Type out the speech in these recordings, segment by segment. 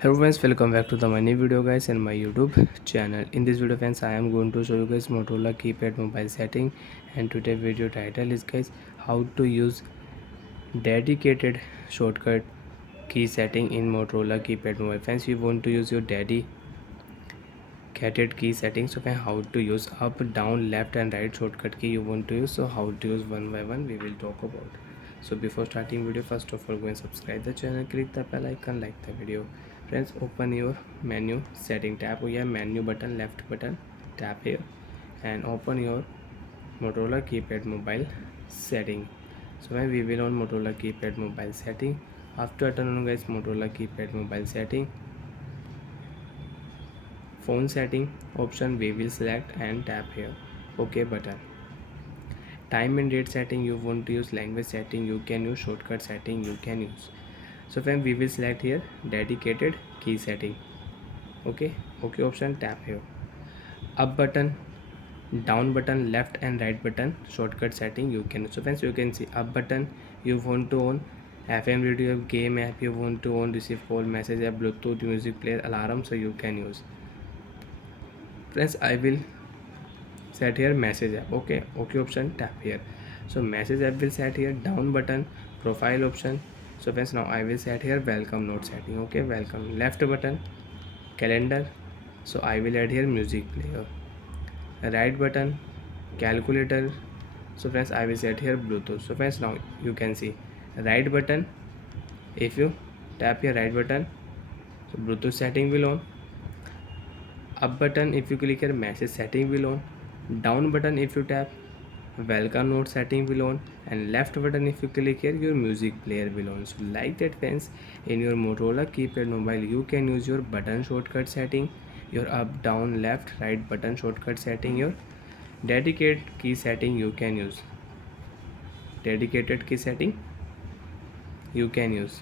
Hello friends, welcome back to the my new video guys and my YouTube channel. In this video friends, I am going to show you guys Motorola keypad mobile setting, and today video title is guys how to use dedicated shortcut key setting in Motorola keypad mobile. Friends, you want to use your dedicated key setting, so friends, how to use up, down, left and right shortcut key you want to use. So how to use one by one we will talk about. So before starting video, first of all go and subscribe the channel, click the bell icon, like the video. Friends, open your menu setting, tap here menu button, left button, tap here and open your Motorola keypad mobile setting. So when we will on Motorola keypad mobile setting, after turn on guys Motorola keypad mobile setting, phone setting option we will select and tap here OK button. Time and date setting you want to use, language setting you can use, shortcut setting you can use. So when we will select here dedicated key setting, OK option, tap here. Up button, down button, left and right button shortcut setting you can. So friends, you can see up button you want to on FM radio, game app you want to on, receive call, message app, Bluetooth, music player, alarm, so you can use. Friends, I will set here message app. OK option, tap here. So message app will set here. Down button, profile option. So friends, now I will set here welcome note setting. OK, welcome. Left button, calendar, so I will add here music player. Right button, calculator, so friends I will set here Bluetooth. So friends, now you can see right button, if you tap here right button, so Bluetooth setting will on. Up button if you click here message setting will on. Down button if you tap welcome note setting will on, and left button if you click here your music player will on. So like that friends, in your Motorola keypad mobile you can use your button shortcut setting, your up, down, left, right button shortcut setting, your dedicated key setting you can use. Dedicated key setting you can use.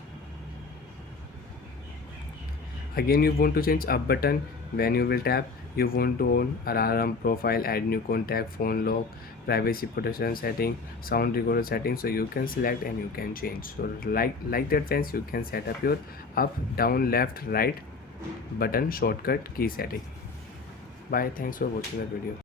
Again you want to change up button, when you will tap you want to on alarm, profile, add new contact, phone lock, privacy protection setting, sound recorder setting, so you can select and you can change. So like that friends, you can set up your up, down, left, right button shortcut key setting. Bye, thanks for watching the video.